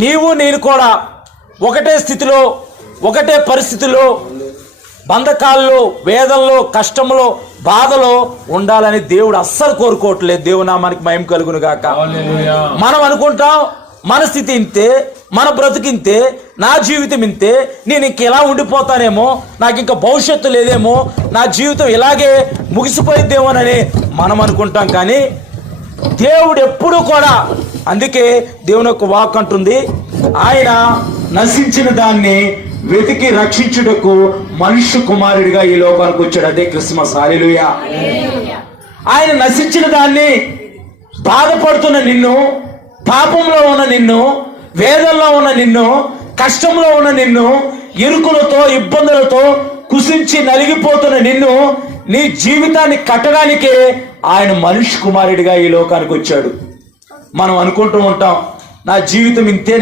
నీవు నేను కూడా ఒకటే స్థితిలో, ఒకటే పరిస్థితిలో, బంధకాల్లో, వేదనలో, కష్టంలో, బాధలో ఉండాలని దేవుడు అస్సలు కోరుకోవట్లేదు. దేవుని నామానికి మహిమ కలుగును గాక. మనం అనుకుంటాం మన స్థితి ఇంతే, మన బ్రతికింతే, నా జీవితం ఇంతే, నేను ఇంక ఇలా ఉండిపోతానేమో, నాకు ఇంకా భవిష్యత్తు లేదేమో, నా జీవితం ఇలాగే ముగిసిపోయిద్దేమోనని మనం అనుకుంటాం. కానీ దేవుడు ఎప్పుడూ కూడా, అందుకే దేవుని యొక్క వాక్ అంటుంది, ఆయన నశించిన దాన్ని వెతికి రక్షించుటకు మనుష్య కుమారుడిగా ఈ లోకానికి వచ్చాడు. అదే క్రిస్మస్. హల్లెలూయా. ఆయన నశించిన దాన్ని, బాధపడుతున్న నిన్ను, పాపంలో ఉన్న నిన్ను, వేదనలో ఉన్న నిన్ను, కష్టంలో ఉన్న నిన్ను, ఇరుకులతో, ఇబ్బందులతో కుసించి నలిగిపోతున్న నిన్ను, నీ జీవితాన్ని కట్టడానికే ఆయన మనుష్య కుమారుడిగా ఈ లోకానికి వచ్చాడు. మనం అనుకుంటూ ఉంటాం, నా జీవితం ఇంతే,